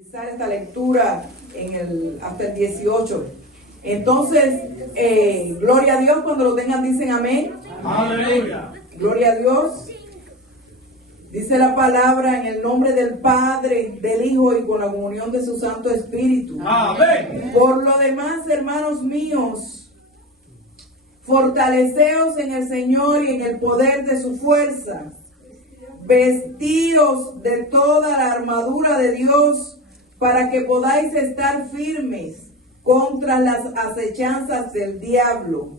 Esta lectura hasta el 18. Entonces, gloria a Dios, cuando lo tengan dicen amén. Aleluya. Gloria a Dios. Dice la palabra en el nombre del Padre, del Hijo y con la comunión de su Santo Espíritu. Amén. Por lo demás, hermanos míos, fortaleceos en el Señor y en el poder de su fuerza. Vestíos de toda la armadura de Dios para que podáis estar firmes contra las acechanzas del diablo.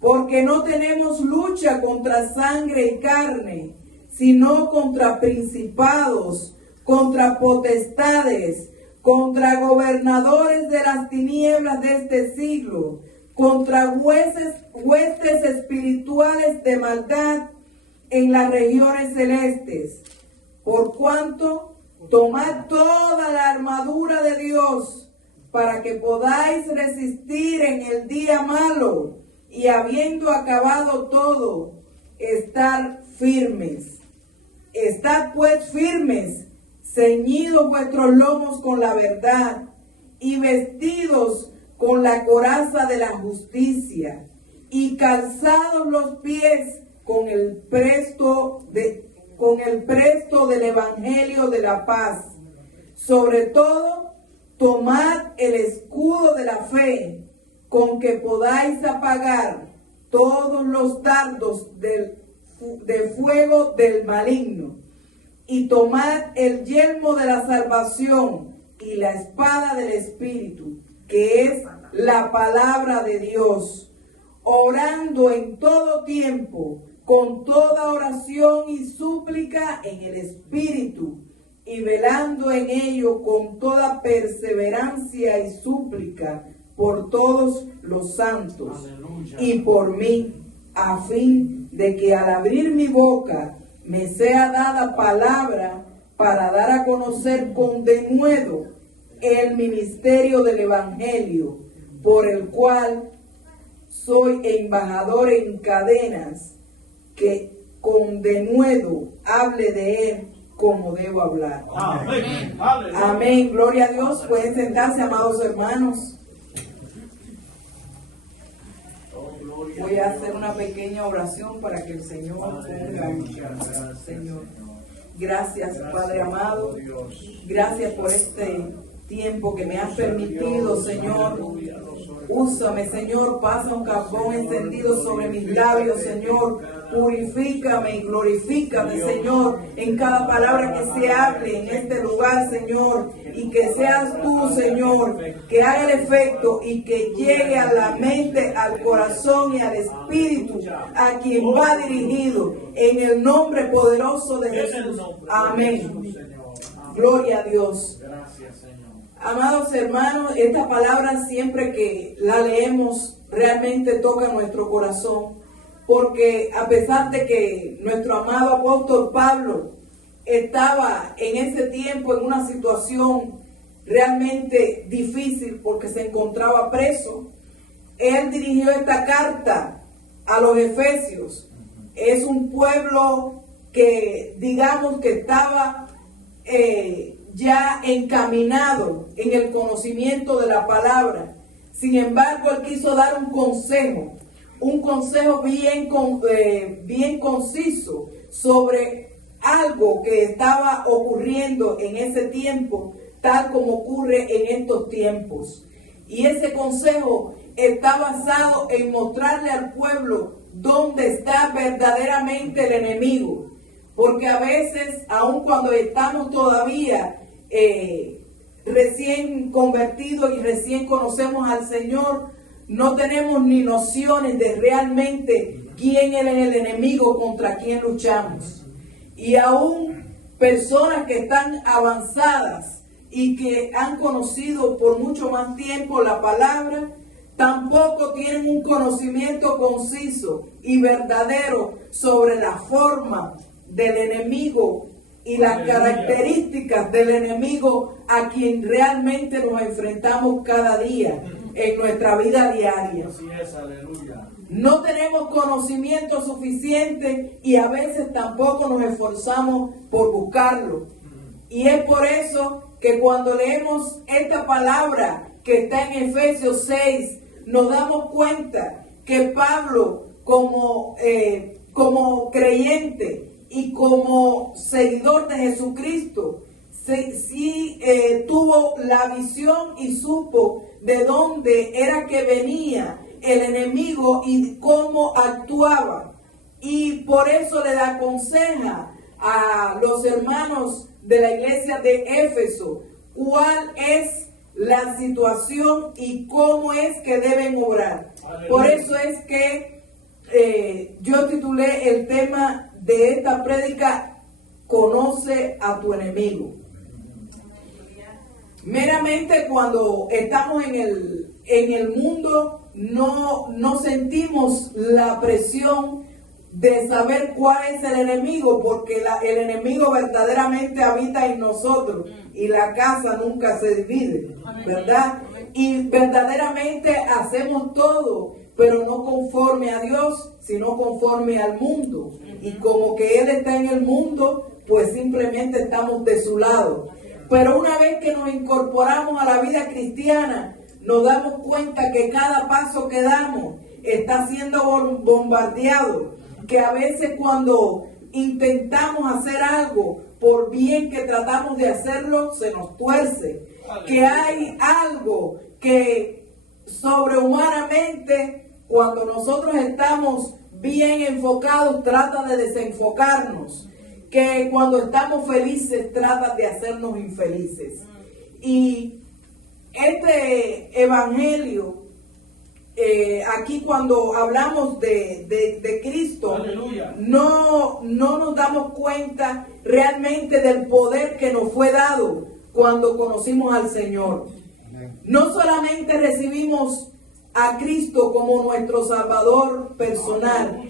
Porque no tenemos lucha contra sangre y carne, sino contra principados, contra potestades, contra gobernadores de las tinieblas de este siglo, contra huestes espirituales de maldad en las regiones celestes. Por cuanto tomad toda la armadura de Dios para que podáis resistir en el día malo y habiendo acabado todo, estar firmes. Estad pues firmes, ceñidos vuestros lomos con la verdad y vestidos con la coraza de la justicia y calzados los pies con el presto del evangelio de la paz. Sobre todo, tomad el escudo de la fe, con que podáis apagar todos los dardos de fuego del maligno. Y tomad el yelmo de la salvación y la espada del Espíritu, que es la palabra de Dios, orando en todo tiempo, con toda oración y súplica en el Espíritu, y velando en ello con toda perseverancia y súplica por todos los santos. Aleluya. Y por mí, a fin de que al abrir mi boca me sea dada palabra para dar a conocer con denuedo el ministerio del Evangelio, por el cual soy embajador en cadenas, que con denuedo hable de él como debo hablar. Amén. Amén. Gloria a Dios. Pueden sentarse, amados hermanos. Voy a hacer una pequeña oración para que el Señor ponga. Señor, gracias, Padre amado. Gracias por este tiempo que me has permitido, Señor. Úsame, Señor, pasa un carbón encendido sobre mis labios, Señor. Purifícame y glorifícame, Señor, en cada palabra que se hable en este lugar, Señor. Y que seas tú, Señor, que haga el efecto y que llegue a la mente, al corazón y al espíritu a quien va dirigido. En el nombre poderoso de Jesús. Amén. Gloria a Dios. Amados hermanos, esta palabra siempre que la leemos realmente toca nuestro corazón, porque a pesar de que nuestro amado apóstol Pablo estaba en ese tiempo en una situación realmente difícil porque se encontraba preso, él dirigió esta carta a los efesios. Es un pueblo que digamos que estaba ya encaminado en el conocimiento de la palabra. Sin embargo, él quiso dar un consejo bien conciso sobre algo que estaba ocurriendo en ese tiempo, tal como ocurre en estos tiempos. Y ese consejo está basado en mostrarle al pueblo dónde está verdaderamente el enemigo. Porque a veces, aun cuando estamos todavía recién convertidos y recién conocemos al Señor, no tenemos ni nociones de realmente quién es el enemigo contra quien luchamos. Y aún personas que están avanzadas y que han conocido por mucho más tiempo la palabra, tampoco tienen un conocimiento conciso y verdadero sobre la forma del enemigo y las características del enemigo a quien realmente nos enfrentamos cada día en nuestra vida diaria. Así es, aleluya. No tenemos conocimiento suficiente y a veces tampoco nos esforzamos por buscarlo. Y es por eso que cuando leemos esta palabra que está en Efesios 6, nos damos cuenta que Pablo, como creyente y como seguidor de Jesucristo, sí tuvo la visión y supo de dónde era que venía el enemigo y cómo actuaba. Y por eso le aconseja a los hermanos de la iglesia de Éfeso cuál es la situación y cómo es que deben obrar. Por eso es que yo titulé el tema de esta prédica: conoce a tu enemigo. Meramente cuando estamos en el mundo no sentimos la presión de saber cuál es el enemigo, porque el enemigo verdaderamente habita en nosotros y la casa nunca se divide, ¿verdad? Y verdaderamente hacemos todo, pero no conforme a Dios, sino conforme al mundo. Y como que Él está en el mundo, pues simplemente estamos de su lado. Pero una vez que nos incorporamos a la vida cristiana, nos damos cuenta que cada paso que damos está siendo bombardeado. Que a veces cuando intentamos hacer algo, por bien que tratamos de hacerlo, se nos tuerce. Que hay algo que sobrehumanamente, cuando nosotros estamos bien enfocados, trata de desenfocarnos. Que cuando estamos felices, trata de hacernos infelices. Y este evangelio, aquí cuando hablamos de Cristo, no nos damos cuenta realmente del poder que nos fue dado cuando conocimos al Señor. No solamente recibimos a Cristo como nuestro Salvador personal,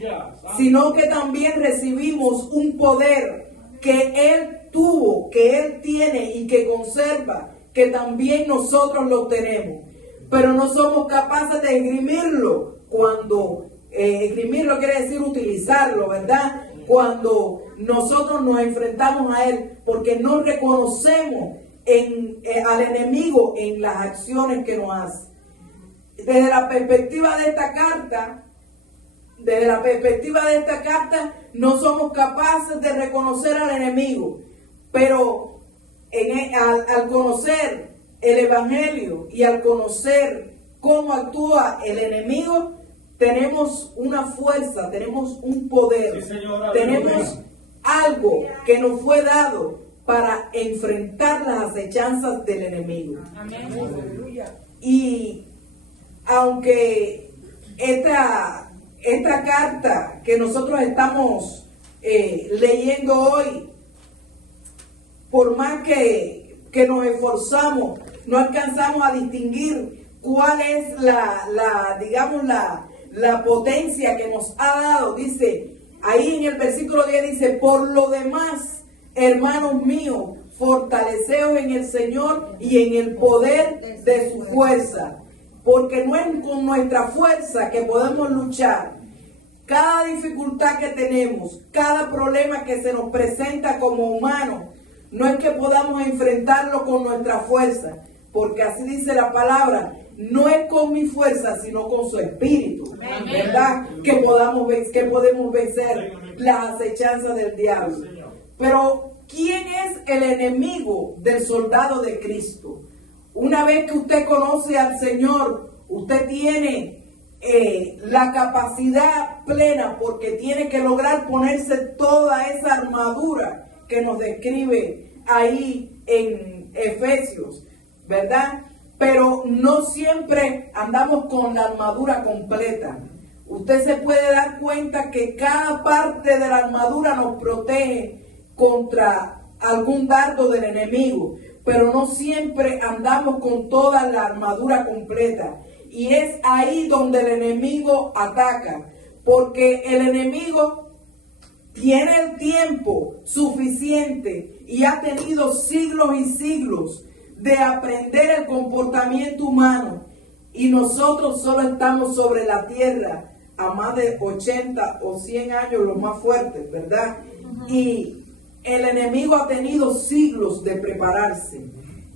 sino que también recibimos un poder que Él tuvo, que Él tiene y que conserva, que también nosotros lo tenemos. Pero no somos capaces de esgrimirlo. Cuando esgrimirlo quiere decir utilizarlo, ¿verdad? Cuando nosotros nos enfrentamos a Él, porque no reconocemos al enemigo en las acciones que nos hace. Desde la perspectiva de esta carta, no somos capaces de reconocer al enemigo. Pero al conocer el evangelio y al conocer cómo actúa el enemigo, tenemos una fuerza, tenemos un poder, sí, señora, tenemos algo que nos fue dado para enfrentar las acechanzas del enemigo. Amén. Y aunque esta carta que nosotros estamos leyendo hoy, por más que nos esforzamos, no alcanzamos a distinguir cuál es la potencia que nos ha dado. Dice, ahí en el versículo 10 dice: por lo demás, hermanos míos, fortaleceos en el Señor y en el poder de su fuerza, porque no es con nuestra fuerza que podemos luchar. Cada dificultad que tenemos, cada problema que se nos presenta como humanos, no es que podamos enfrentarlo con nuestra fuerza, porque así dice la palabra: no es con mi fuerza, sino con su espíritu, ¿verdad? Que podemos vencer las acechanzas del diablo. Pero ¿quién es el enemigo del soldado de Cristo? Una vez que usted conoce al Señor, usted tiene la capacidad plena, porque tiene que lograr ponerse toda esa armadura que nos describe ahí en Efesios, ¿verdad? Pero no siempre andamos con la armadura completa. Usted se puede dar cuenta que cada parte de la armadura nos protege contra algún dardo del enemigo, pero no siempre andamos con toda la armadura completa. Y es ahí donde el enemigo ataca, porque el enemigo tiene el tiempo suficiente y ha tenido siglos y siglos de aprender el comportamiento humano, y nosotros solo estamos sobre la tierra a más de 80 o 100 años, los más fuertes, ¿verdad? Y el enemigo ha tenido siglos de prepararse.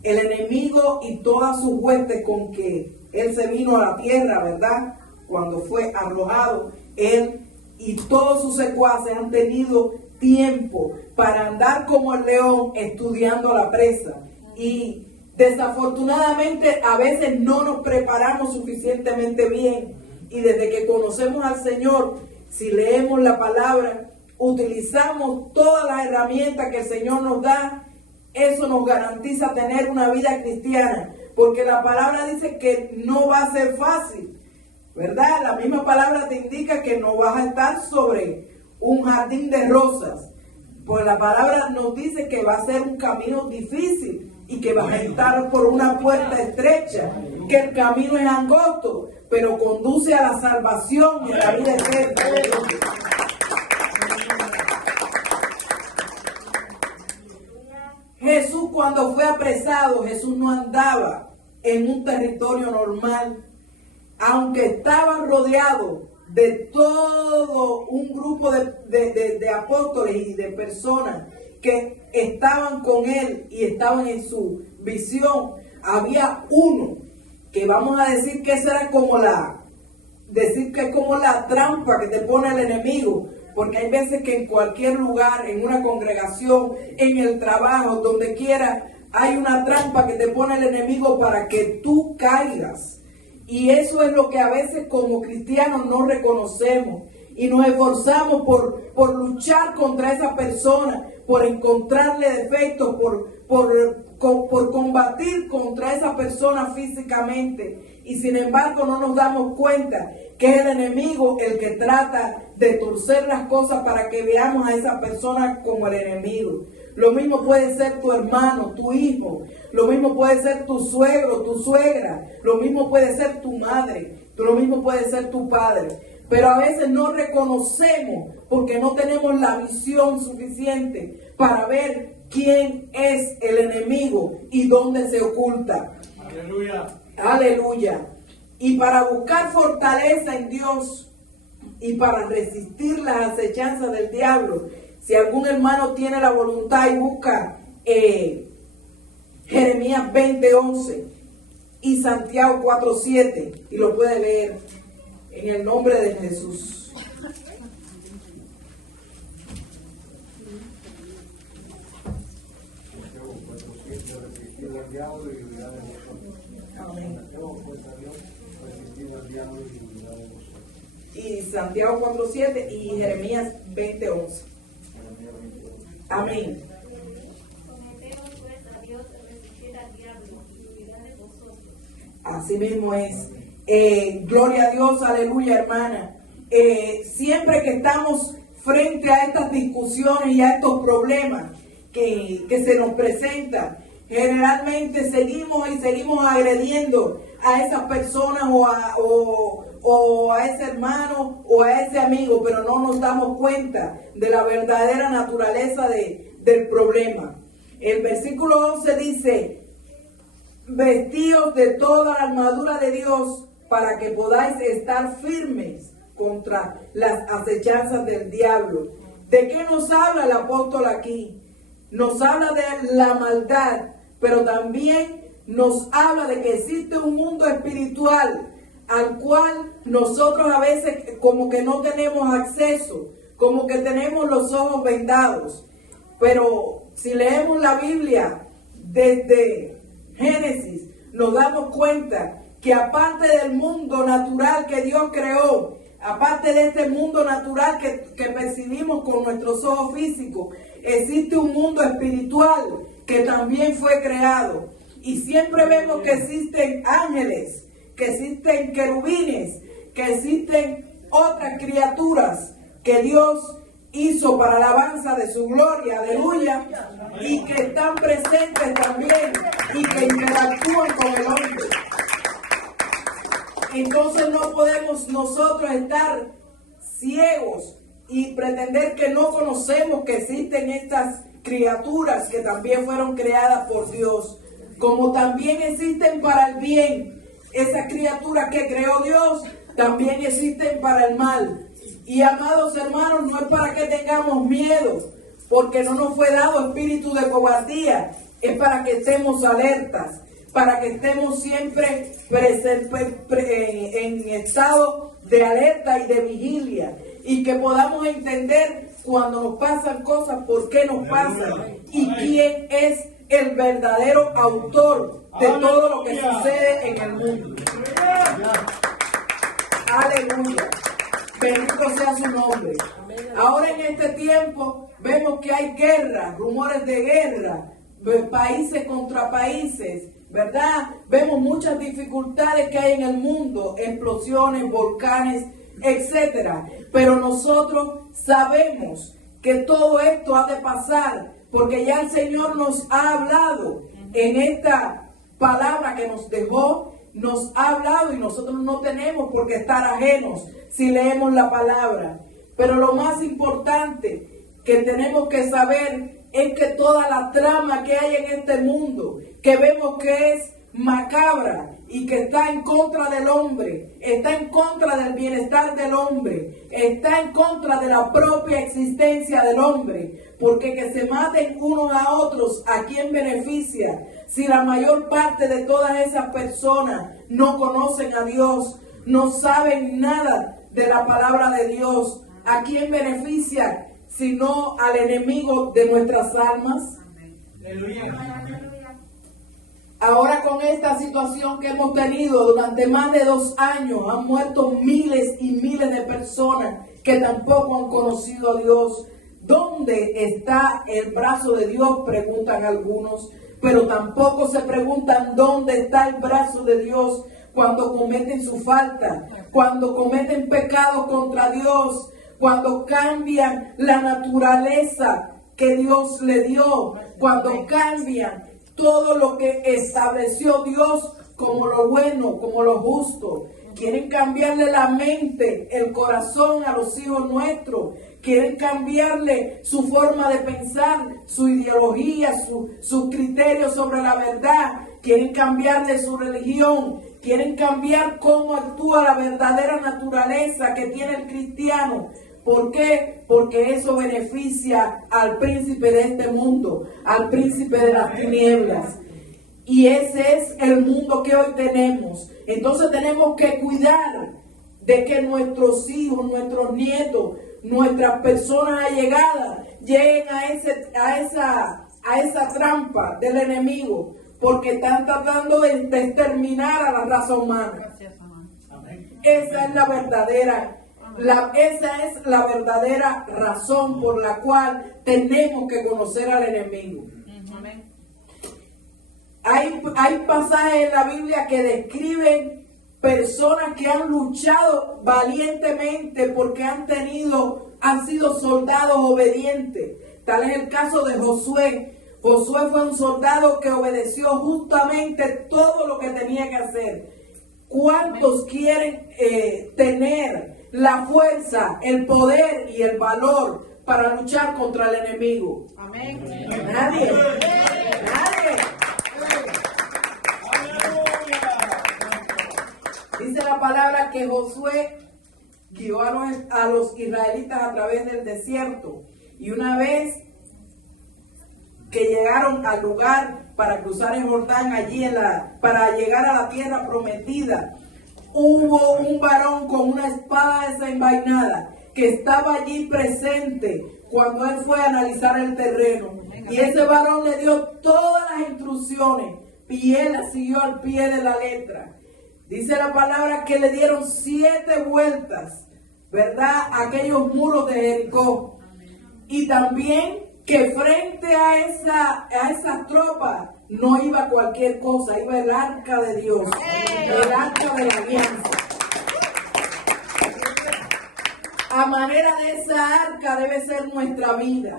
el enemigo y todas sus huestes con que él se vino a la tierra, ¿verdad? Cuando fue arrojado, él y todos sus secuaces han tenido tiempo para andar como el león estudiando la presa. Y desafortunadamente a veces no nos preparamos suficientemente bien. Y desde que conocemos al Señor, si leemos la palabra, utilizamos todas las herramientas que el Señor nos da, eso nos garantiza tener una vida cristiana. Porque la palabra dice que no va a ser fácil, ¿verdad? La misma palabra te indica que no vas a estar sobre un jardín de rosas. Pues la palabra nos dice que va a ser un camino difícil y que vas a estar por una puerta estrecha, que el camino es angosto, pero conduce a la salvación y a la vida eterna. Jesús, cuando fue apresado, Jesús no andaba en un territorio normal, aunque estaba rodeado de todo un grupo de apóstoles y de personas que estaban con él y estaban en su visión. Había uno que vamos a decir que esa era como la trampa que te pone el enemigo, porque hay veces que en cualquier lugar, en una congregación, en el trabajo, donde quiera, hay una trampa que te pone el enemigo para que tú caigas. Y eso es lo que a veces como cristianos no reconocemos y nos esforzamos por luchar contra esa persona, por encontrarle defectos, por combatir contra esa persona físicamente. Y sin embargo no nos damos cuenta que es el enemigo el que trata de torcer las cosas para que veamos a esa persona como el enemigo. Lo mismo puede ser tu hermano, tu hijo, lo mismo puede ser tu suegro, tu suegra, lo mismo puede ser tu madre, lo mismo puede ser tu padre. Pero a veces no reconocemos porque no tenemos la visión suficiente para ver quién es el enemigo y dónde se oculta. Aleluya. Aleluya. Y para buscar fortaleza en Dios y para resistir las acechanzas del diablo, si algún hermano tiene la voluntad y busca Jeremías 20:11 y Santiago 4:7 y lo puede leer en el nombre de Jesús. Amén. Y Santiago 4:7 y Jeremías 20:11. Amén. Así mismo es. Gloria a Dios, aleluya, hermana. Siempre que estamos frente a estas discusiones y a estos problemas que se nos presentan, generalmente seguimos agrediendo a esas personas o a ese hermano o a ese amigo, pero no nos damos cuenta de la verdadera naturaleza del problema. El versículo 11 dice: vestidos de toda la armadura de Dios para que podáis estar firmes contra las acechanzas del diablo. ¿De qué nos habla el apóstol aquí? Nos habla de la maldad, pero también nos habla de que existe un mundo espiritual al cual nosotros a veces como que no tenemos acceso, como que tenemos los ojos vendados. Pero si leemos la Biblia desde Génesis, nos damos cuenta que aparte del mundo natural que Dios creó, aparte de este mundo natural que percibimos con nuestros ojos físicos, existe un mundo espiritual que también fue creado. Y siempre vemos que existen ángeles, que existen querubines, que existen otras criaturas que Dios hizo para la alabanza de su gloria, aleluya, y que están presentes también y que interactúan con el hombre. Entonces no podemos nosotros estar ciegos y pretender que no conocemos que existen estas criaturas que también fueron creadas por Dios, como también existen para el bien. Esas criaturas que creó Dios también existen para el mal. Y amados hermanos, no es para que tengamos miedo, porque no nos fue dado espíritu de cobardía, es para que estemos alertas, para que estemos siempre en estado de alerta y de vigilia, y que podamos entender cuando nos pasan cosas, por qué nos pasan y quién es el verdadero autor de todo lo que sucede en el mundo. Aleluya. Bendito sea su nombre. Ahora en este tiempo vemos que hay guerra, rumores de guerra, países contra países, ¿verdad? Vemos muchas dificultades que hay en el mundo, explosiones, volcanes, etcétera. Pero nosotros sabemos que todo esto ha de pasar, porque ya el Señor nos ha hablado en esta palabra que nos dejó, nos ha hablado, y nosotros no tenemos por qué estar ajenos si leemos la palabra. Pero lo más importante que tenemos que saber es que toda la trama que hay en este mundo, que vemos que es macabra y que está en contra del hombre, está en contra del bienestar del hombre, está en contra de la propia existencia del hombre, porque que se maten unos a otros, ¿a quién beneficia? Si la mayor parte de todas esas personas no conocen a Dios, no saben nada de la palabra de Dios, ¿a quién beneficia? Sino al enemigo de nuestras almas. Ahora con esta situación que hemos tenido durante más de 2 años, han muerto miles y miles de personas que tampoco han conocido a Dios. ¿Dónde está el brazo de Dios?, preguntan algunos, pero tampoco se preguntan dónde está el brazo de Dios cuando cometen su falta, cuando cometen pecados contra Dios, cuando cambian la naturaleza que Dios le dio, cuando cambian todo lo que estableció Dios como lo bueno, como lo justo. Quieren cambiarle la mente, el corazón a los hijos nuestros. Quieren cambiarle su forma de pensar, su ideología, sus criterios sobre la verdad. Quieren cambiarle su religión. Quieren cambiar cómo actúa la verdadera naturaleza que tiene el cristiano. ¿Por qué? Porque eso beneficia al príncipe de este mundo, al príncipe de las tinieblas. Y ese es el mundo que hoy tenemos. Entonces tenemos que cuidar de que nuestros hijos, nuestros nietos, nuestras personas allegadas lleguen a esa trampa del enemigo, porque están tratando de exterminar a la raza humana. Esa es la verdadera razón por la cual tenemos que conocer al enemigo. Hay pasajes en la Biblia que describen personas que han luchado valientemente porque han sido soldados obedientes. Tal es el caso de Josué. Josué fue un soldado que obedeció justamente todo lo que tenía que hacer. ¿Cuántos quieren tener la fuerza, el poder y el valor para luchar contra el enemigo? Amén. Nadie. Dice la palabra que Josué guió a los israelitas a través del desierto, y una vez que llegaron al lugar para cruzar el Jordán para llegar a la tierra prometida, hubo un varón con una espada desenvainada que estaba allí presente cuando él fue a analizar el terreno, y ese varón le dio todas las instrucciones y él las siguió al pie de la letra. Dice la palabra que le dieron 7 vueltas, ¿verdad?, a aquellos muros de Jericó. Y también que frente a esa tropa no iba cualquier cosa, iba el arca de Dios, el arca de la alianza. A manera de esa arca debe ser nuestra vida.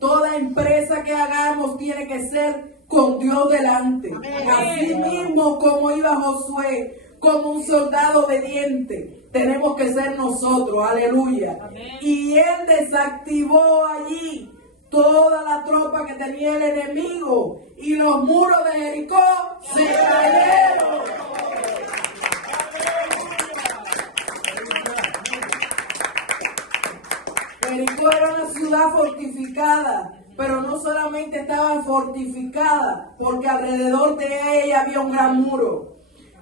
Toda empresa que hagamos tiene que ser con Dios delante. Así mismo como iba Josué, como un soldado obediente, tenemos que ser nosotros, aleluya. Y él desactivó allí toda la tropa que tenía el enemigo, y los muros de Jericó se cayeron. Jericó era una ciudad fortificada, pero no solamente estaba fortificada, porque alrededor de ella había un gran muro.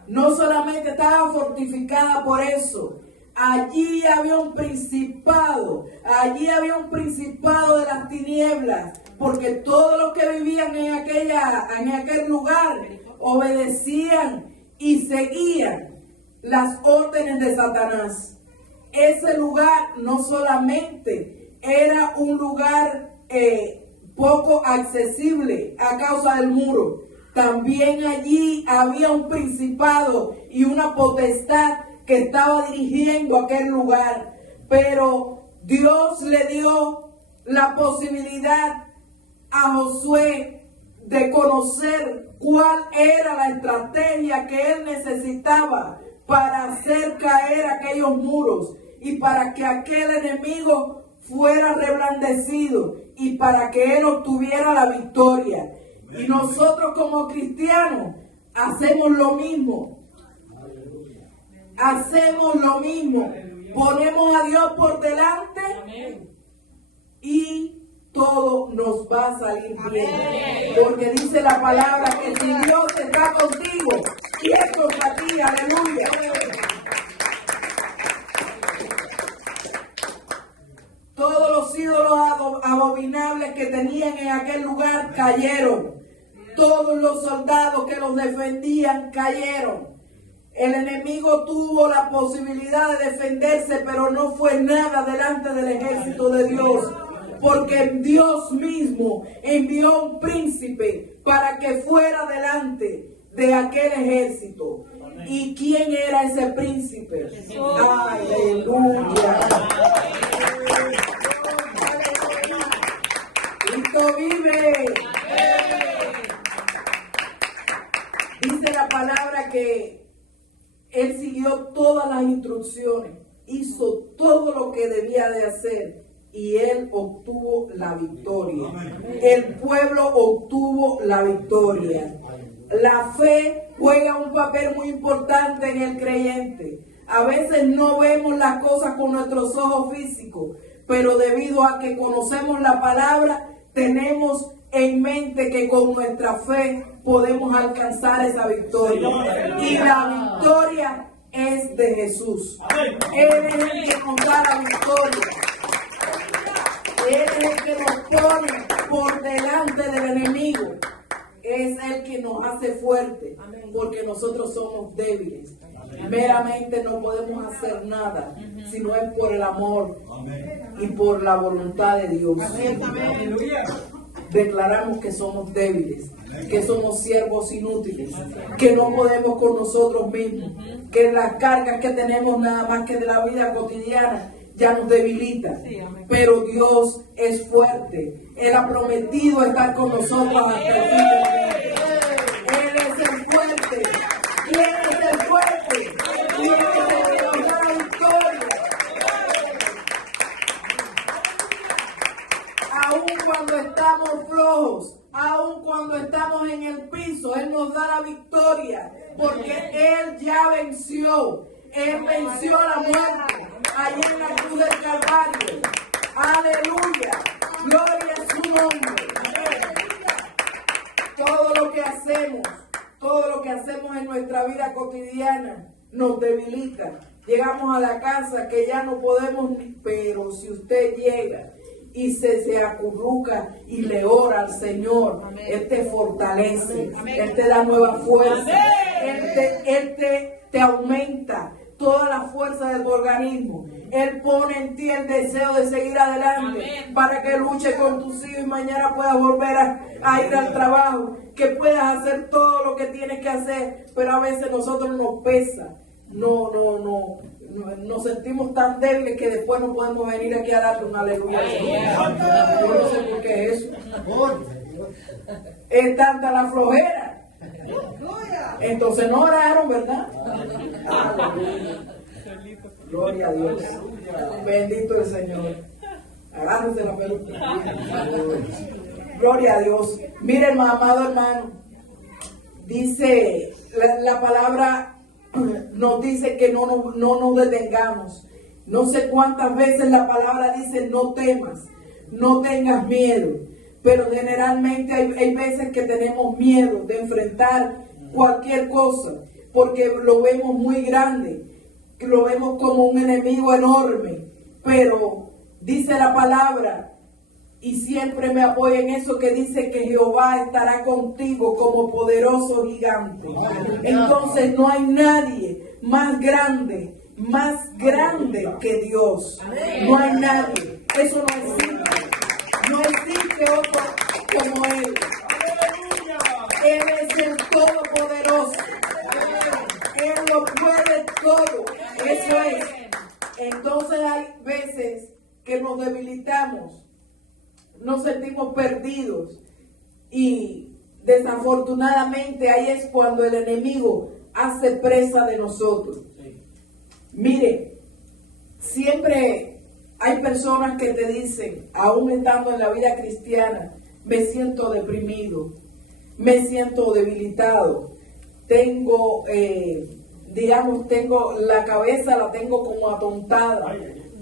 No solamente estaba fortificada por eso. Allí había un principado de las tinieblas, porque todos los que vivían en aquel lugar obedecían y seguían las órdenes de Satanás. Ese lugar no solamente era un lugar poco accesible a causa del muro, también allí había un principado y una potestad que estaba dirigiendo aquel lugar. Pero Dios le dio la posibilidad a Josué de conocer cuál era la estrategia que él necesitaba para hacer caer aquellos muros y para que aquel enemigo fuera reblandecido y para que él obtuviera la victoria. Y nosotros como cristianos hacemos lo mismo. Ponemos a Dios por delante y todo nos va a salir bien. Porque dice la palabra que si Dios está contigo, ¿quién contra ti? Aleluya. Todos los ídolos abominables que tenían en aquel lugar cayeron. Todos los soldados que los defendían cayeron. El enemigo tuvo la posibilidad de defenderse, pero no fue nada delante del ejército de Dios. Porque Dios mismo envió un príncipe para que fuera delante de aquel ejército. ¿Y quién era ese príncipe? ¡Aleluya! Cristo vive. Dice la palabra que él siguió todas las instrucciones, hizo todo lo que debía de hacer y él obtuvo la victoria. El pueblo obtuvo la victoria. La fe juega un papel muy importante en el creyente. A veces no vemos las cosas con nuestros ojos físicos, pero debido a que conocemos la palabra, tenemos en mente que con nuestra fe podemos alcanzar esa victoria. Y la victoria es de Jesús. Él es el que nos da la victoria. Él es el que nos pone por delante del enemigo. Es el que nos hace fuerte, porque nosotros somos débiles. Meramente no podemos hacer nada, sino es por el amor y por la voluntad de Dios. Declaramos que somos débiles, que somos siervos inútiles, que no podemos con nosotros mismos, que las cargas que tenemos nada más que de la vida cotidiana ya nos debilita. Pero Dios es fuerte. Él ha prometido estar con nosotros hasta el fin del día. Él es el fuerte. ¿Quién es el fuerte? ¿Quién es el que nos da la victoria? Aun cuando estamos flojos, aun cuando estamos en el piso, Él nos da la victoria, porque Él ya venció. Él venció a la muerte allí en la cruz del Calvario. Aleluya. Gloria a su nombre. Todo lo que hacemos en nuestra vida cotidiana nos debilita. Llegamos a la casa que ya no podemos, pero si usted llega y se acurruca y le ora al Señor, Él te fortalece, Él te da nueva fuerza, Él te aumenta toda la fuerza de tu organismo. Él pone en ti el deseo de seguir adelante. Amén. Para que luches con tus hijos y mañana puedas volver a ir al trabajo, que puedas hacer todo lo que tienes que hacer. Pero a veces nosotros nos pesa, nos sentimos tan débiles que después no podemos venir aquí a darle un aleluya. Yo no sé por qué es eso. Es tanta la flojera. Entonces no oraron, ¿verdad? Aleluya. Gloria a Dios. Bendito el Señor. Agárrense la pelota. Gloria a Dios. Miren, amado hermano, dice la palabra, nos dice que no nos detengamos. No sé cuántas veces la palabra dice no temas, no tengas miedo. pero generalmente hay veces que tenemos miedo de enfrentar cualquier cosa, porque lo vemos muy grande, lo vemos como un enemigo enorme, pero dice la palabra, y siempre me apoya en eso que dice que Jehová estará contigo como poderoso gigante. Entonces no hay nadie más grande que Dios. No hay nadie. Eso no existe. No existe otro como Él. Él es el Todopoderoso. Él lo puede todo. Eso es. Entonces hay veces que nos debilitamos, nos sentimos perdidos y desafortunadamente ahí es cuando el enemigo hace presa de nosotros. Mire, siempre hay personas que te dicen, aún estando en la vida cristiana, me siento deprimido, me siento debilitado, tengo la cabeza la tengo como atontada,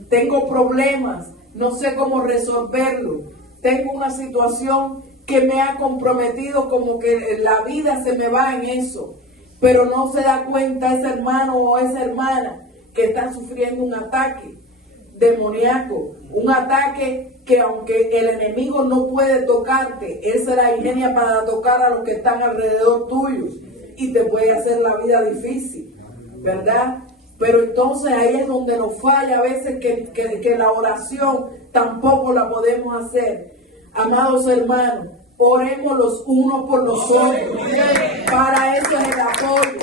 tengo problemas, no sé cómo resolverlo, tengo una situación que me ha comprometido, como que la vida se me va en eso, pero no se da cuenta ese hermano o esa hermana que está sufriendo un ataque demoníaco, un ataque que aunque el enemigo no puede tocarte, él se la ingenia para tocar a los que están alrededor tuyos y te puede hacer la vida difícil, ¿verdad? Pero entonces ahí es donde nos falla a veces que la oración tampoco la podemos hacer. Amados hermanos, oremos los unos por los otros. Para eso es el apoyo.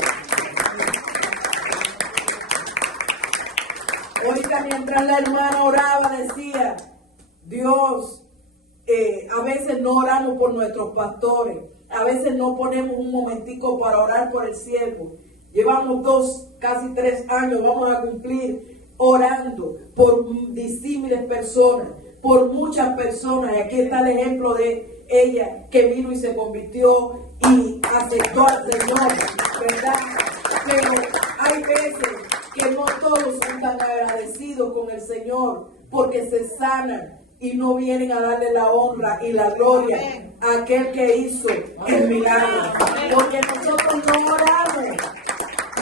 Ahorita mientras la hermana oraba decía, Dios, a veces no oramos por nuestros pastores, a veces no ponemos un momentico para orar por el siervo. Llevamos 2, casi 3 años, vamos a cumplir orando por disímiles personas, por muchas personas. Y aquí está el ejemplo de ella que vino y se convirtió y aceptó al Señor, ¿verdad? Pero hay veces que no todos son tan agradecidos con el Señor porque se sanan y no vienen a darle la honra y la gloria a aquel que hizo el milagro. Porque nosotros no oramos.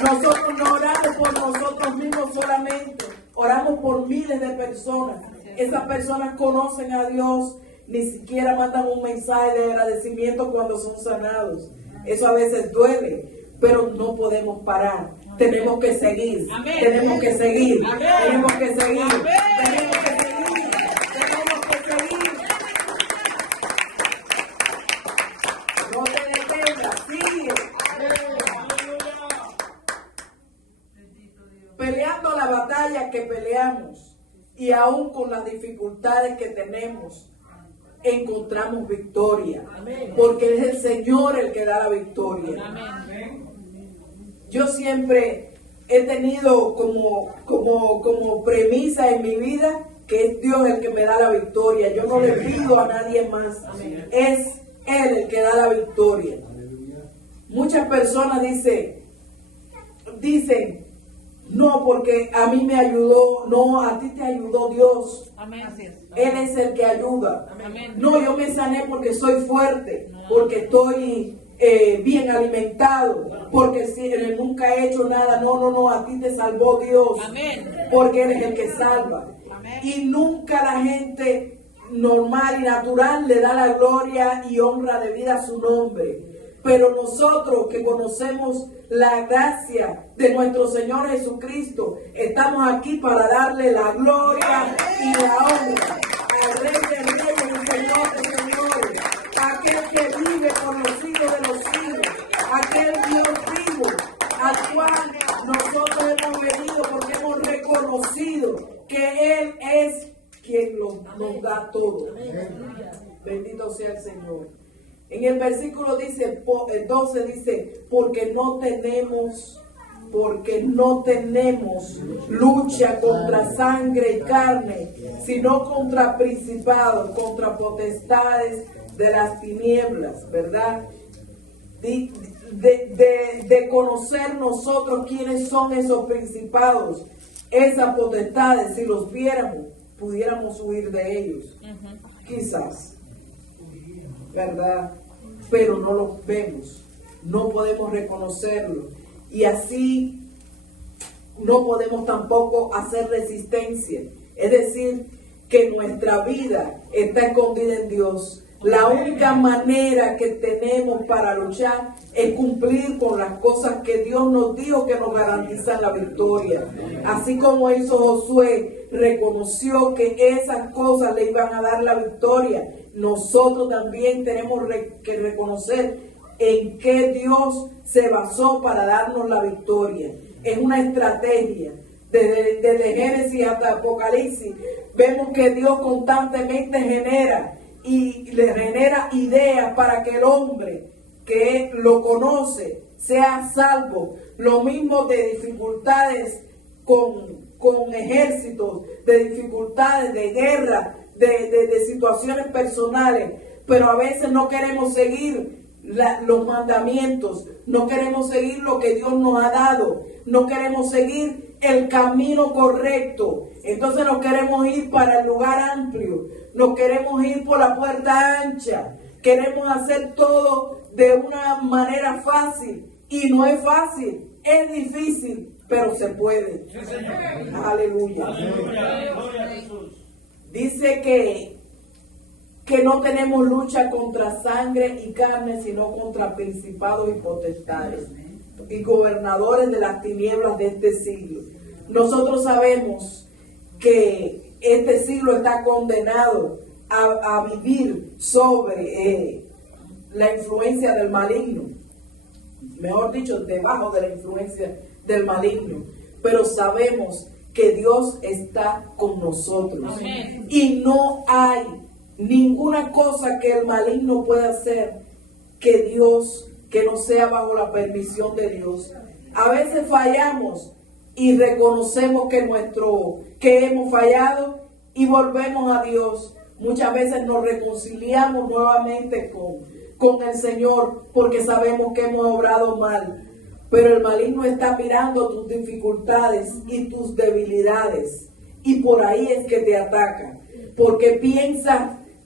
Nosotros no oramos por nosotros mismos solamente, oramos por miles de personas. Esas personas conocen a Dios, ni siquiera mandan un mensaje de agradecimiento cuando son sanados. Eso a veces duele, pero no podemos parar. Tenemos que seguir, tenemos que seguir, tenemos que seguir, tenemos que seguir, tenemos que seguir. No te detengas, sigue. Peleando la batalla que peleamos y aún con las dificultades que tenemos, encontramos victoria. Porque es el Señor el que da la victoria. Yo siempre he tenido como premisa en mi vida que es Dios el que me da la victoria. Yo no le pido a nadie más. Es Él el que da la victoria. Muchas personas dicen, no, porque a mí me ayudó. No, a ti te ayudó Dios. Él es el que ayuda. No, yo me sané porque soy fuerte, porque estoy bien alimentado, porque si nunca he hecho nada. No, a ti te salvó Dios, porque Él es el que salva. Y nunca la gente normal y natural le da la gloria y honra debida a su nombre. Pero nosotros que conocemos la gracia de nuestro Señor Jesucristo, estamos aquí para darle la gloria y la honra al Rey de Reyes y Señor de Señores, aquel que vive por los siglos de los siglos, aquel Dios vivo, al cual nosotros hemos venido porque hemos reconocido que Él es quien nos da todo. Bendito sea el Señor. En el versículo 12 dice, porque no tenemos lucha contra sangre y carne, sino contra principados, contra potestades de las tinieblas, ¿verdad? De conocer nosotros quiénes son esos principados, esas potestades. Si los viéramos, pudiéramos huir de ellos. Quizás. ¿verdad? Pero no lo vemos, no podemos reconocerlo. Y así no podemos tampoco hacer resistencia. Es decir, que nuestra vida está escondida en Dios. La única manera que tenemos para luchar es cumplir con las cosas que Dios nos dijo que nos garantizan la victoria. Así como hizo Josué, reconoció que esas cosas le iban a dar la victoria. Nosotros también tenemos que reconocer en qué Dios se basó para darnos la victoria. Es una estrategia. Desde Génesis hasta Apocalipsis, vemos que Dios constantemente genera ideas para que el hombre que lo conoce sea salvo. Lo mismo de dificultades con ejércitos, de dificultades, de guerra, de situaciones personales, pero a veces no queremos seguir los mandamientos, no queremos seguir lo que Dios nos ha dado, no queremos seguir el camino correcto. Entonces nos queremos ir para el lugar amplio, nos queremos ir por la puerta ancha, queremos hacer todo de una manera fácil, y no es fácil, es difícil, pero se puede. Sí, Señor. Aleluya. Aleluya. Gloria a Jesús. Dice que no tenemos lucha contra sangre y carne, sino contra principados y potestades y gobernadores de las tinieblas de este siglo. Nosotros sabemos que este siglo está condenado a vivir sobre la influencia del maligno, mejor dicho, debajo de la influencia del maligno, pero sabemos que Dios está con nosotros. Amén. Y no hay ninguna cosa que el maligno pueda hacer que no sea bajo la permisión de Dios. A veces fallamos y reconocemos que hemos fallado y volvemos a Dios. Muchas veces nos reconciliamos nuevamente con el Señor porque sabemos que hemos obrado mal. Pero el maligno está mirando tus dificultades y tus debilidades, y por ahí es que te ataca, porque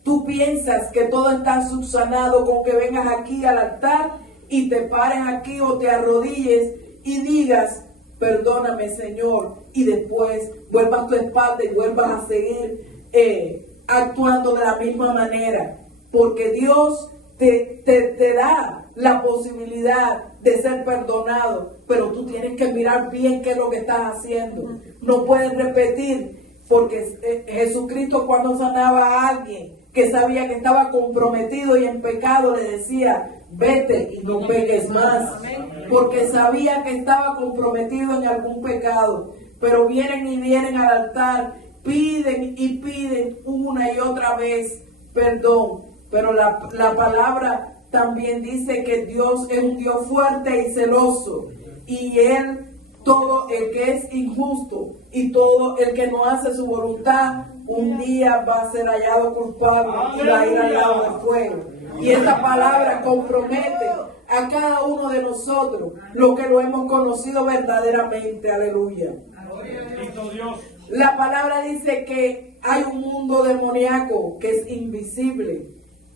tú piensas que todo está subsanado con que vengas aquí al altar y te pares aquí o te arrodilles y digas: perdóname, Señor, y después vuelvas tu espalda y vuelvas a seguir actuando de la misma manera, porque Dios te da la posibilidad de ser perdonado, pero tú tienes que mirar bien qué es lo que estás haciendo. No puedes repetir, porque Jesucristo, cuando sanaba a alguien que sabía que estaba comprometido y en pecado, le decía: vete y no peques más, porque sabía que estaba comprometido en algún pecado. Pero vienen al altar, piden y piden una y otra vez perdón. Pero la palabra también dice que Dios es un Dios fuerte y celoso, y todo el que es injusto y todo el que no hace su voluntad, un día va a ser hallado culpable y va a ir al lago de fuego. Y esta palabra compromete a cada uno de nosotros, lo que lo hemos conocido verdaderamente. Aleluya. La palabra dice que hay un mundo demoníaco que es invisible,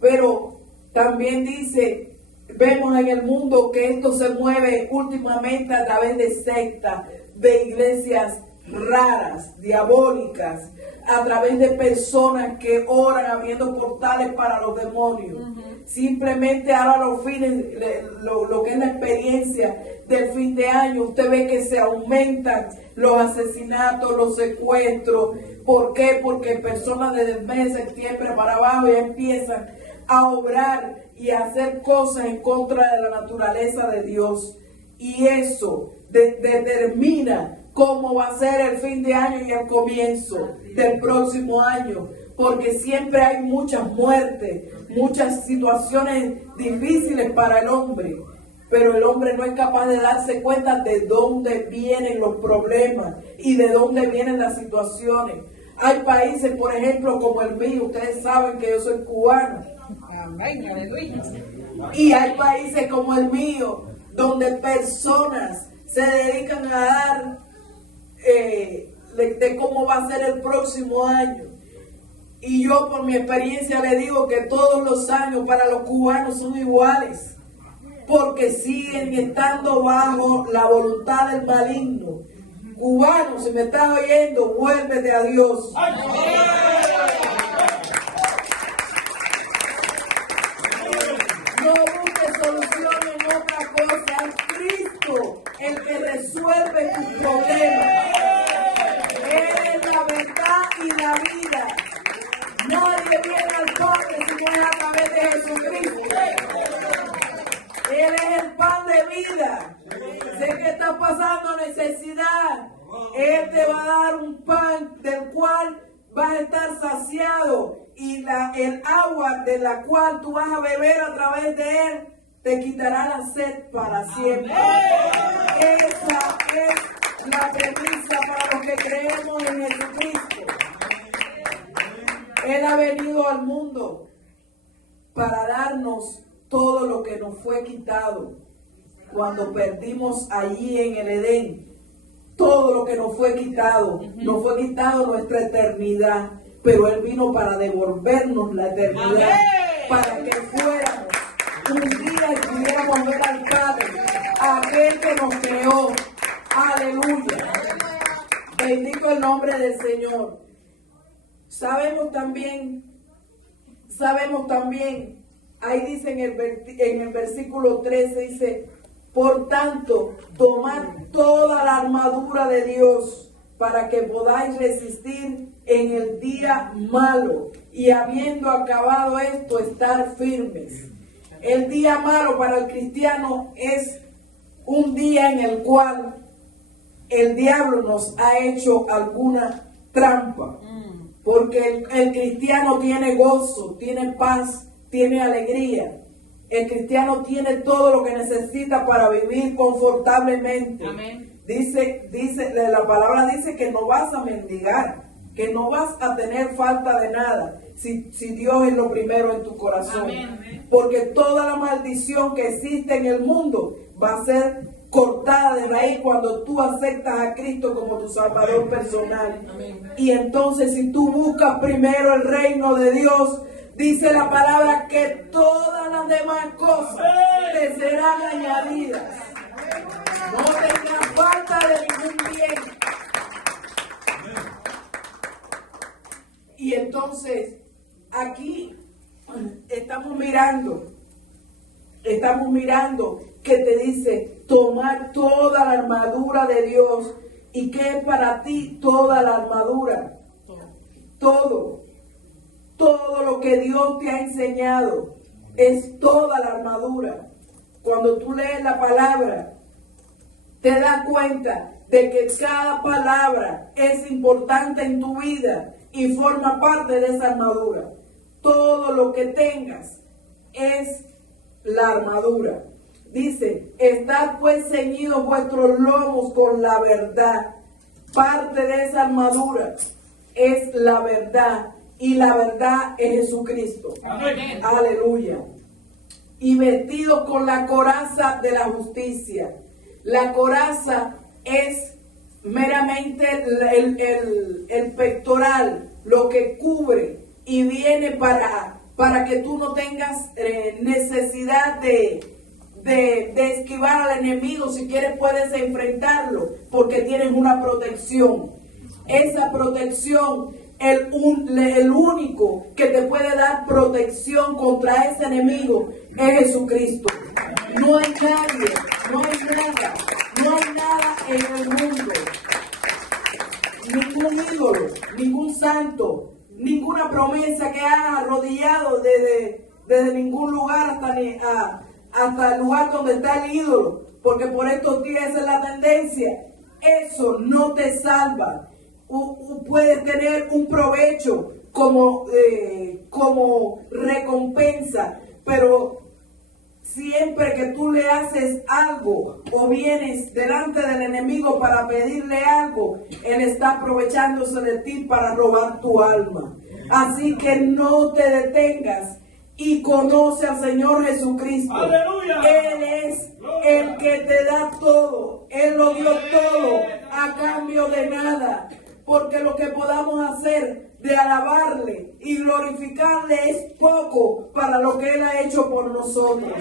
pero también dice, vemos en el mundo que esto se mueve últimamente a través de sectas, de iglesias raras, diabólicas, a través de personas que oran abriendo portales para los demonios. Simplemente ahora los fines, lo que es la experiencia del fin de año, usted ve que se aumentan los asesinatos, los secuestros. ¿Por qué? Porque personas desde el mes de septiembre para abajo ya empiezan a obrar y a hacer cosas en contra de la naturaleza de Dios. Y eso determina cómo va a ser el fin de año y el comienzo del próximo año, porque siempre hay muchas muertes, muchas situaciones difíciles para el hombre, pero el hombre no es capaz de darse cuenta de dónde vienen los problemas y de dónde vienen las situaciones. Hay países, por ejemplo, como el mío, ustedes saben que yo soy cubana, y hay países como el mío, donde personas se dedican a dar de cómo va a ser el próximo año. Y yo por mi experiencia le digo que todos los años para los cubanos son iguales, porque siguen estando bajo la voluntad del maligno. Cubanos, si me estás oyendo, vuélvete a Dios. No busques solución en otra cosa, es Cristo el que resuelve tus problemas. Él es la verdad y la vida. Nadie viene al Padre si no es a través de Jesucristo. Él es el pan de vida. Sé que estás pasando necesidad. Él te va a dar un pan del cual vas a estar saciado. Y el agua de la cual tú vas a beber a través de él te quitará la sed para siempre. Esa es la premisa para los que creemos en Jesucristo. Él ha venido al mundo para darnos todo lo que nos fue quitado cuando perdimos allí en el Edén. Todo lo que nos fue quitado nuestra eternidad. Pero Él vino para devolvernos la eternidad, para que fuéramos un día y pudiéramos ver al Padre, aquel que nos creó. Aleluya. Bendito el nombre del Señor. Sabemos también, ahí dice en el versículo 13, dice, por tanto, tomad toda la armadura de Dios para que podáis resistir en el día malo y habiendo acabado esto, estar firmes. El día malo para el cristiano es un día en el cual el diablo nos ha hecho alguna trampa. Porque el cristiano tiene gozo, tiene paz, tiene alegría. El cristiano tiene todo lo que necesita para vivir confortablemente. Amén. La palabra dice que no vas a mendigar, que no vas a tener falta de nada si Dios es lo primero en tu corazón. Amén. Porque toda la maldición que existe en el mundo va a ser cortada de raíz cuando tú aceptas a Cristo como tu Salvador personal. Amén. Y entonces si tú buscas primero el reino de Dios, dice la palabra que todas las demás cosas te serán añadidas. No tengas falta de ningún bien. Y entonces aquí estamos mirando que te dice tomar toda la armadura de Dios. ¿Y qué es para ti toda la armadura? Todo lo que Dios te ha enseñado es toda la armadura. Cuando tú lees la palabra, te das cuenta de que cada palabra es importante en tu vida y forma parte de esa armadura. Todo lo que tengas es la armadura. Dice, estad pues ceñidos vuestros lomos con la verdad. Parte de esa armadura es la verdad. Y la verdad es Jesucristo. Amén. Aleluya. Y vestidos con la coraza de la justicia. La coraza es meramente el pectoral, lo que cubre y viene para que tú no tengas necesidad de esquivar al enemigo. Si quieres puedes enfrentarlo porque tienes una protección. Esa protección, el único que te puede dar protección contra ese enemigo es Jesucristo. No hay nadie, no hay nada en el mundo, ningún ídolo, ningún santo, ninguna promesa que haga arrodillado desde ningún lugar hasta el lugar donde está el ídolo, porque por estos días esa es la tendencia. Eso no te salva. Puedes tener un provecho como recompensa, pero siempre que tú le haces algo o vienes delante del enemigo para pedirle algo, él está aprovechándose de ti para robar tu alma. Así que no te detengas y conoce al Señor Jesucristo. ¡Aleluya! Él es el que te da todo. Él lo dio todo a cambio de nada. Porque lo que podamos hacer de alabarle y glorificarle es poco para lo que Él ha hecho por nosotros.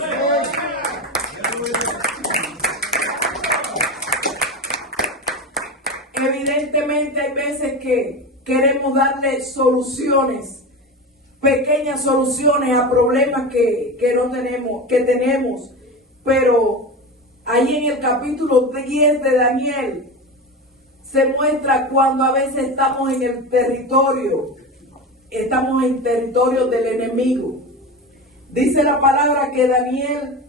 Evidentemente hay veces que queremos darle soluciones, pequeñas soluciones a problemas que tenemos, pero ahí en el capítulo 10 de Daniel se muestra cuando a veces estamos en territorio del enemigo. Dice la palabra que Daniel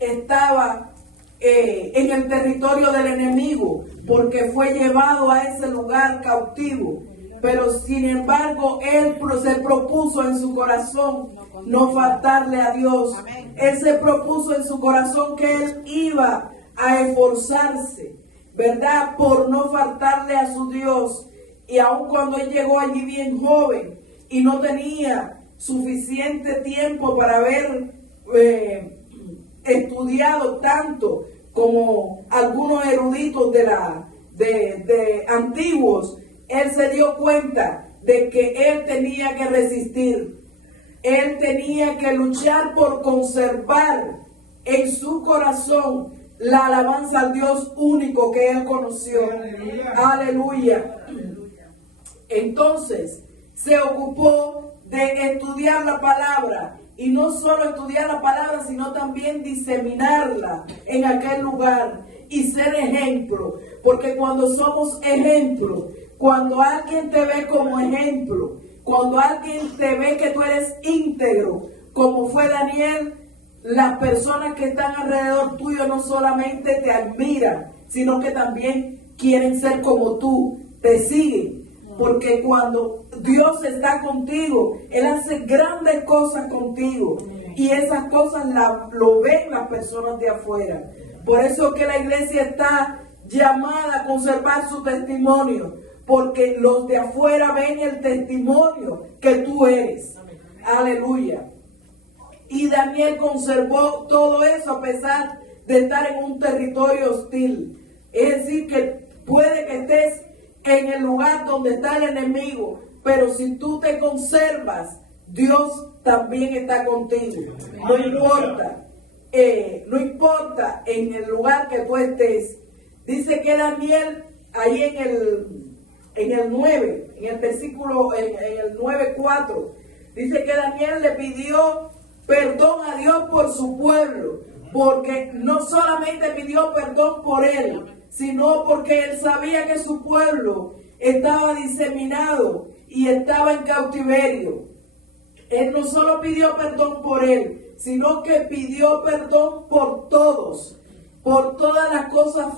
estaba en el territorio del enemigo porque fue llevado a ese lugar cautivo, pero sin embargo él se propuso en su corazón no faltarle a Dios. Él se propuso en su corazón que él iba a esforzarse, ¿verdad?, por no faltarle a su Dios. Y aun cuando él llegó allí bien joven y no tenía suficiente tiempo para haber estudiado tanto como algunos eruditos de antiguos, él se dio cuenta de que él tenía que resistir. Él tenía que luchar por conservar en su corazón la alabanza al Dios único que él conoció. Aleluya. Entonces se ocupó de estudiar la palabra, y no solo estudiar la palabra, sino también diseminarla en aquel lugar y ser ejemplo. Porque cuando somos ejemplo, cuando alguien te ve como ejemplo, cuando alguien te ve que tú eres íntegro, como fue Daniel, las personas que están alrededor tuyo no solamente te admiran, sino que también quieren ser como tú, te siguen. Porque cuando Dios está contigo, Él hace grandes cosas contigo. Y esas cosas lo ven las personas de afuera. Por eso que la iglesia está llamada a conservar su testimonio. Porque los de afuera ven el testimonio que tú eres. Aleluya. Y Daniel conservó todo eso a pesar de estar en un territorio hostil. Es decir, que puede que estés en el lugar donde está el enemigo, pero si tú te conservas, Dios también está contigo. No importa en el lugar que tú estés. Dice que Daniel, ahí en el 9, en el versículo, en el 9:4, dice que Daniel le pidió perdón a Dios por su pueblo, porque no solamente pidió perdón por él, sino porque él sabía que su pueblo estaba diseminado y estaba en cautiverio. Él no solo pidió perdón por él, sino que pidió perdón por todos, por todas las cosas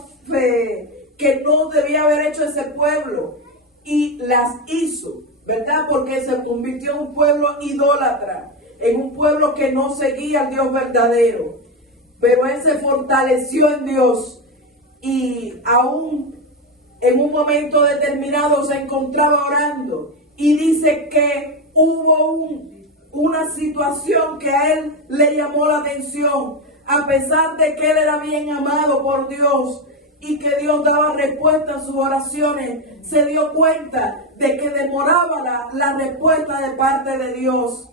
que no debía haber hecho ese pueblo, y las hizo, ¿verdad? Porque se convirtió en un pueblo idólatra, en un pueblo que no seguía al Dios verdadero. Pero él se fortaleció en Dios, y aún en un momento determinado se encontraba orando, y dice que hubo una situación que a él le llamó la atención. A pesar de que él era bien amado por Dios y que Dios daba respuesta a sus oraciones, se dio cuenta de que demoraba la respuesta de parte de Dios.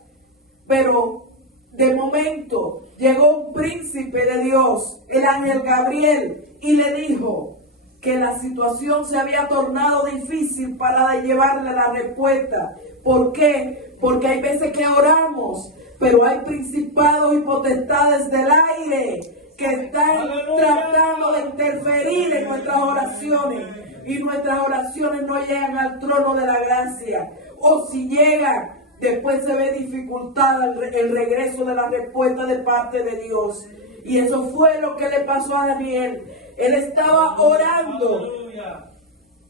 Pero de momento llegó un príncipe de Dios, el ángel Gabriel, y le dijo que la situación se había tornado difícil para llevarle la respuesta. ¿Por qué? Porque hay veces que oramos, pero hay principados y potestades del aire que están tratando de interferir en nuestras oraciones, y nuestras oraciones no llegan al trono de la gracia, o si llegan, después se ve dificultada el regreso de la respuesta de parte de Dios. Y eso fue lo que le pasó a Daniel. Él estaba orando,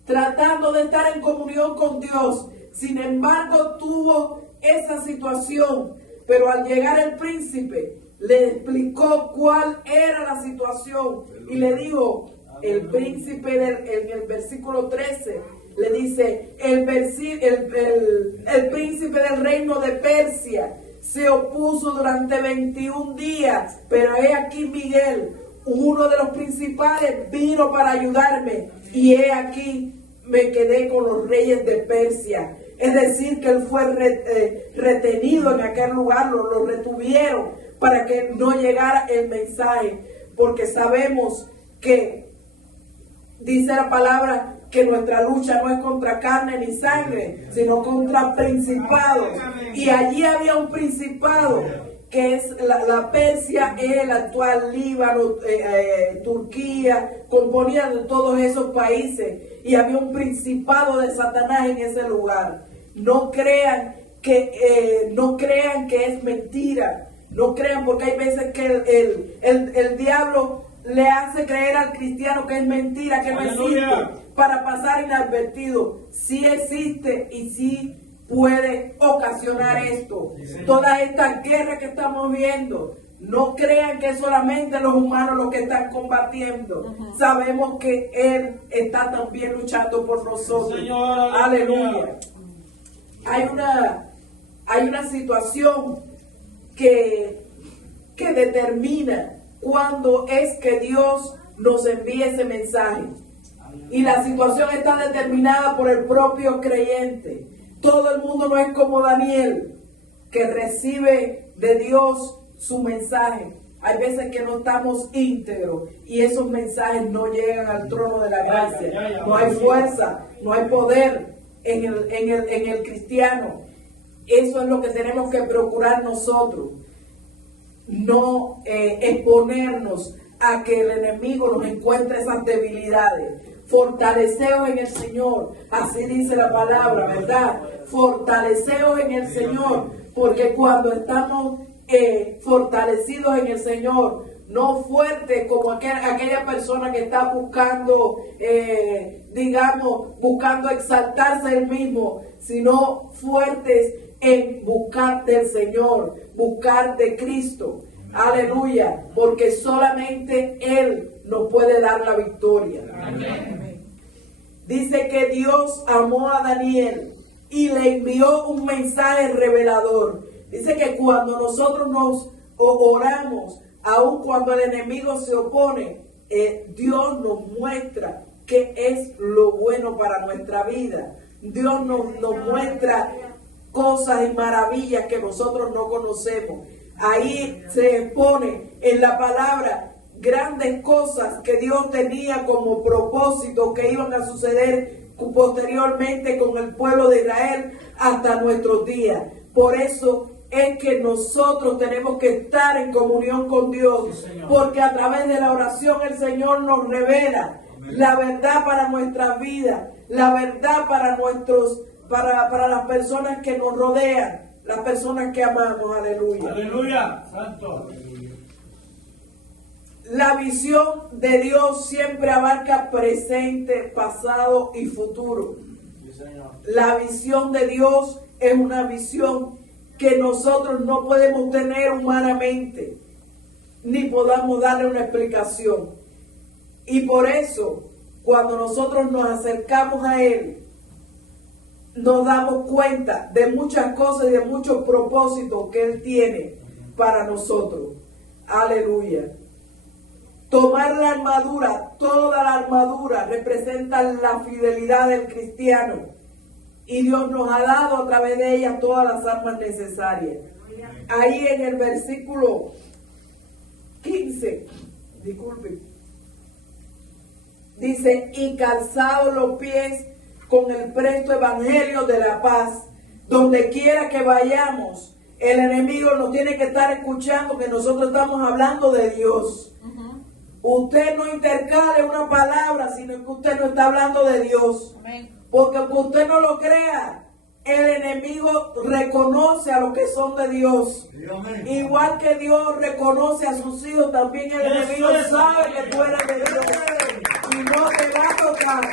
tratando de estar en comunión con Dios. Sin embargo, tuvo esa situación. Pero al llegar el príncipe, le explicó cuál era la situación. Y le dijo, el príncipe en el versículo 13, le dice, el príncipe del reino de Persia se opuso durante 21 días, pero he aquí Miguel, uno de los principales, vino para ayudarme, y he aquí me quedé con los reyes de Persia. Es decir, que él fue retenido en aquel lugar, lo retuvieron para que no llegara el mensaje, porque sabemos que dice la palabra que nuestra lucha no es contra carne ni sangre, sino contra principados. Y allí había un principado que es la Persia, el actual Líbano, Turquía, componía de todos esos países, y había un principado de Satanás en ese lugar. No crean que es mentira, no crean, porque hay veces que el diablo le hace creer al cristiano que es mentira, que no existe, para pasar inadvertido. Sí existe y sí puede ocasionar esto. Todas estas guerras que estamos viendo, no crean que es solamente los humanos los que están combatiendo. Sabemos que Él está también luchando por nosotros. Señor, aleluya. Hay una situación que determina cuándo es que Dios nos envía ese mensaje. Y la situación está determinada por el propio creyente. Todo el mundo no es como Daniel, que recibe de Dios su mensaje. Hay veces que no estamos íntegros y esos mensajes no llegan al trono de la gracia. No hay fuerza, no hay poder en el cristiano. Eso es lo que tenemos que procurar nosotros. No exponernos a que el enemigo nos encuentre esas debilidades. Fortaleceos en el Señor, así dice la palabra, ¿verdad? Fortaleceos en el Señor, porque cuando estamos fortalecidos en el Señor, no fuertes como aquella persona que está buscando, buscando exaltarse él mismo, sino fuertes en buscar del Señor, buscar de Cristo. Aleluya, porque solamente Él nos puede dar la victoria. Amén. Dice que Dios amó a Daniel y le envió un mensaje revelador. Dice que cuando nosotros nos oramos, aun cuando el enemigo se opone, Dios nos muestra qué es lo bueno para nuestra vida. Dios nos muestra cosas y maravillas que nosotros no conocemos. Ahí se expone en la palabra grandes cosas que Dios tenía como propósito que iban a suceder posteriormente con el pueblo de Israel hasta nuestros días. Por eso es que nosotros tenemos que estar en comunión con Dios, porque a través de la oración el Señor nos revela la verdad para nuestras vidas, la verdad para para las personas que nos rodean, las personas que amamos. Aleluya. Aleluya, santo. La visión de Dios siempre abarca presente, pasado y futuro. Sí, Señor. La visión de Dios es una visión que nosotros no podemos tener humanamente, ni podamos darle una explicación. Y por eso, cuando nosotros nos acercamos a Él, nos damos cuenta de muchas cosas y de muchos propósitos que Él tiene para nosotros. Aleluya. Tomar la armadura, toda la armadura representa la fidelidad del cristiano. Y Dios nos ha dado a través de ella todas las armas necesarias. Ahí en el versículo 15, disculpen, dice, y calzados los pies con el presto evangelio de la paz. Donde quiera que vayamos, el enemigo nos tiene que estar escuchando que nosotros estamos hablando de Dios. Usted no intercale una palabra, sino que usted no está hablando de Dios. Amén. Porque aunque usted no lo crea, el enemigo reconoce a los que son de Dios. Amén. Igual que Dios reconoce a sus hijos, también el enemigo sabe que tú eres de Dios y no te va a tocar.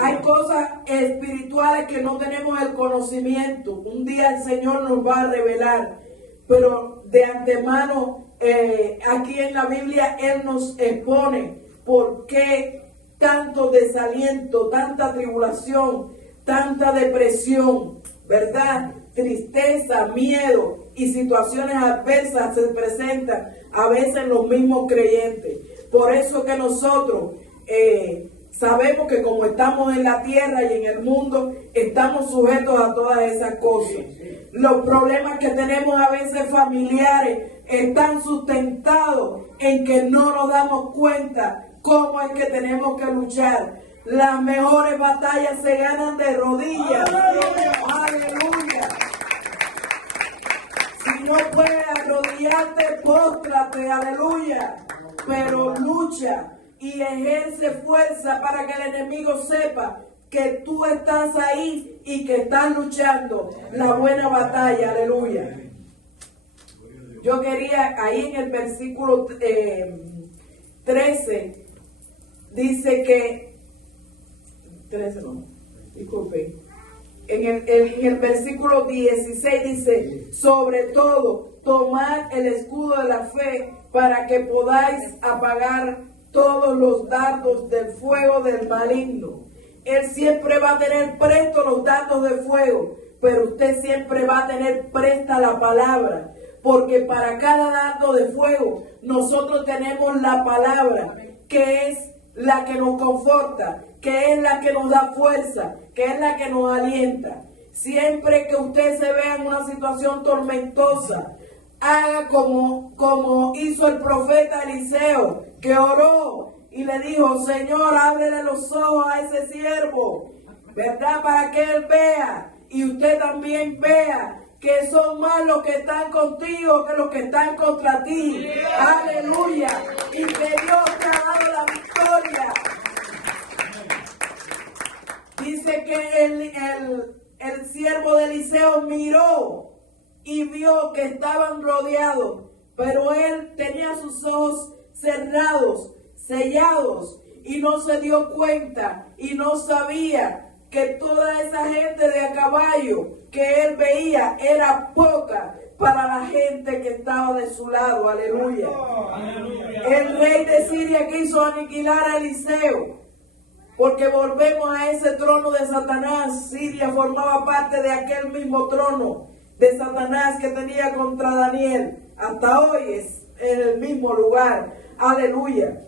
Hay cosas espirituales que no tenemos el conocimiento. Un día el Señor nos va a revelar. Pero de antemano, aquí en la Biblia, Él nos expone por qué tanto desaliento, tanta tribulación, tanta depresión, ¿verdad? Tristeza, miedo y situaciones adversas se presentan a veces en los mismos creyentes. Por eso que nosotros sabemos que como estamos en la tierra y en el mundo, estamos sujetos a todas esas cosas. Los problemas que tenemos a veces familiares están sustentados en que no nos damos cuenta cómo es que tenemos que luchar. Las mejores batallas se ganan de rodillas. Aleluya. Si no puedes arrodillarte, póstrate, aleluya. Pero lucha y ejerce fuerza para que el enemigo sepa que tú estás ahí y que estás luchando la buena batalla, aleluya. Yo quería, ahí en el versículo 13, dice que, 13 no, disculpen, en el versículo 16 dice, sobre todo, tomad el escudo de la fe para que podáis apagar todos los dardos del fuego del maligno. Él siempre va a tener presto los dardos de fuego, pero usted siempre va a tener presta la palabra, porque para cada dardo de fuego nosotros tenemos la palabra, que es la que nos conforta, que es la que nos da fuerza, que es la que nos alienta. Siempre que usted se vea en una situación tormentosa, haga como hizo el profeta Eliseo, que oró y le dijo, Señor, ábrele los ojos a ese siervo, ¿verdad? Para que él vea y usted también vea que son más los que están contigo que los que están contra ti. Aleluya. Y que Dios te ha dado la victoria. Dice que el siervo de Eliseo miró y vio que estaban rodeados, pero él tenía sus ojos cerrados, sellados, y no se dio cuenta y no sabía que toda esa gente de a caballo que él veía era poca para la gente que estaba de su lado. Aleluya. El rey de Siria quiso aniquilar a Eliseo, porque volvemos a ese trono de Satanás. Siria formaba parte de aquel mismo trono de Satanás que tenía contra Daniel. Hasta hoy es en el mismo lugar. Aleluya.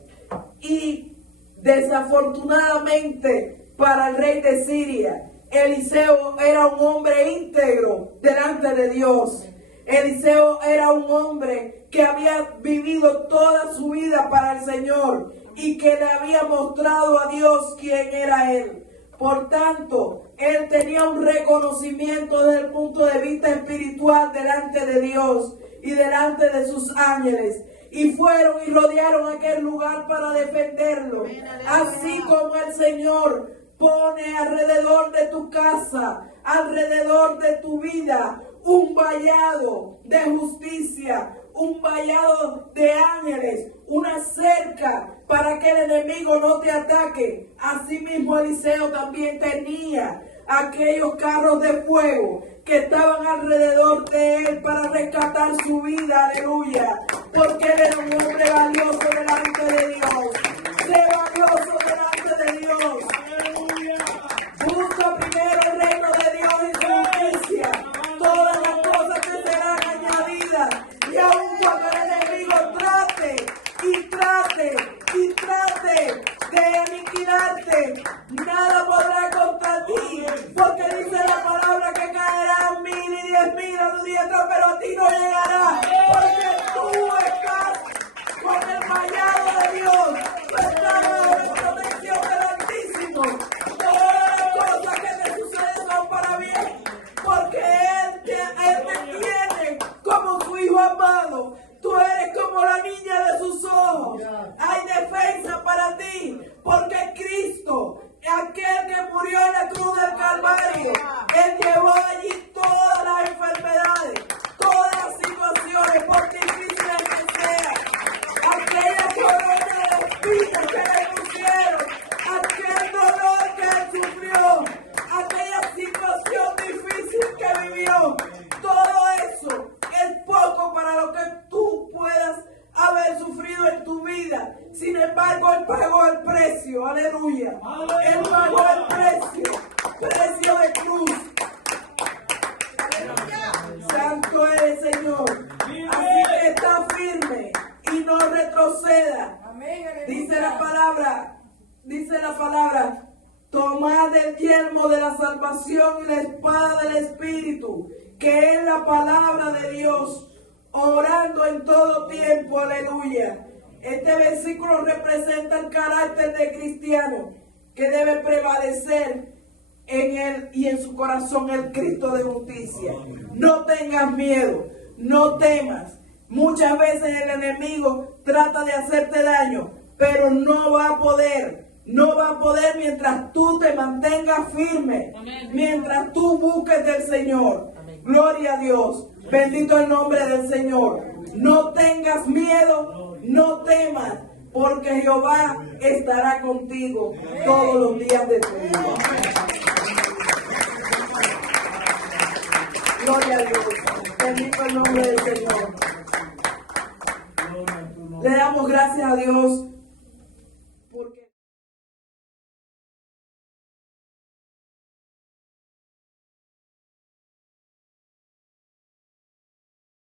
Y desafortunadamente para el rey de Siria, Eliseo era un hombre íntegro delante de Dios. Eliseo era un hombre que había vivido toda su vida para el Señor y que le había mostrado a Dios quién era él. Por tanto, él tenía un reconocimiento desde el punto de vista espiritual delante de Dios y delante de sus ángeles. Y fueron y rodearon aquel lugar para defenderlo. Así como el Señor pone alrededor de tu casa, alrededor de tu vida, un vallado de justicia, un vallado de ángeles, una cerca para que el enemigo no te ataque. Asimismo Eliseo también tenía aquellos carros de fuego que estaban alrededor de él para rescatar su vida. Aleluya. Porque él era un hombre valioso delante de Dios. Sé valioso delante de Dios. Busca primero el reino de Dios y su justicia. Todas las cosas que serán añadidas. Y aun cuando el enemigo trate de aniquilarte, nada podrá contra ti. Porque dice la palabra que caerán 1000 y 10.000 a tu diestra, pero a ti no llegará. Porque tú estás con el vallado de Dios. Tú estás bajo la protección del Altísimo. Todas las cosas que te suceden son para bien. Porque Él te tiene como su hijo amado. Tú eres como la niña de sus ojos. Hay defensa para ti. Porque Cristo, aquel que murió en la cruz del Calvario, Él llevó allí todas las enfermedades, todas las situaciones, por difíciles que sean. Aquella corona de espinas que le pusieron, aquel dolor que Él sufrió, aquella situación difícil que vivió, todo eso es poco para lo que tú puedas haber sufrido en tu vida. Sin embargo, Él pagó el precio. Aleluya. Él pagó el precio de cruz. Santo eres, Señor. Así que está firme y no retroceda. Dice la palabra dice la palabra, tomad el yelmo de la salvación y la espada del Espíritu, que es la palabra de Dios, orando en todo tiempo, aleluya. Este versículo representa el carácter de cristiano que debe prevalecer en él y en su corazón el Cristo de justicia. No tengas miedo, no temas. Muchas veces el enemigo trata de hacerte daño, pero no va a poder. No va a poder mientras tú te mantengas firme, mientras tú busques del Señor. Gloria a Dios. Bendito el nombre del Señor. No tengas miedo, no temas, porque Jehová estará contigo todos los días de tu vida. Gloria a Dios. Bendito el nombre del Señor. Le damos gracias a Dios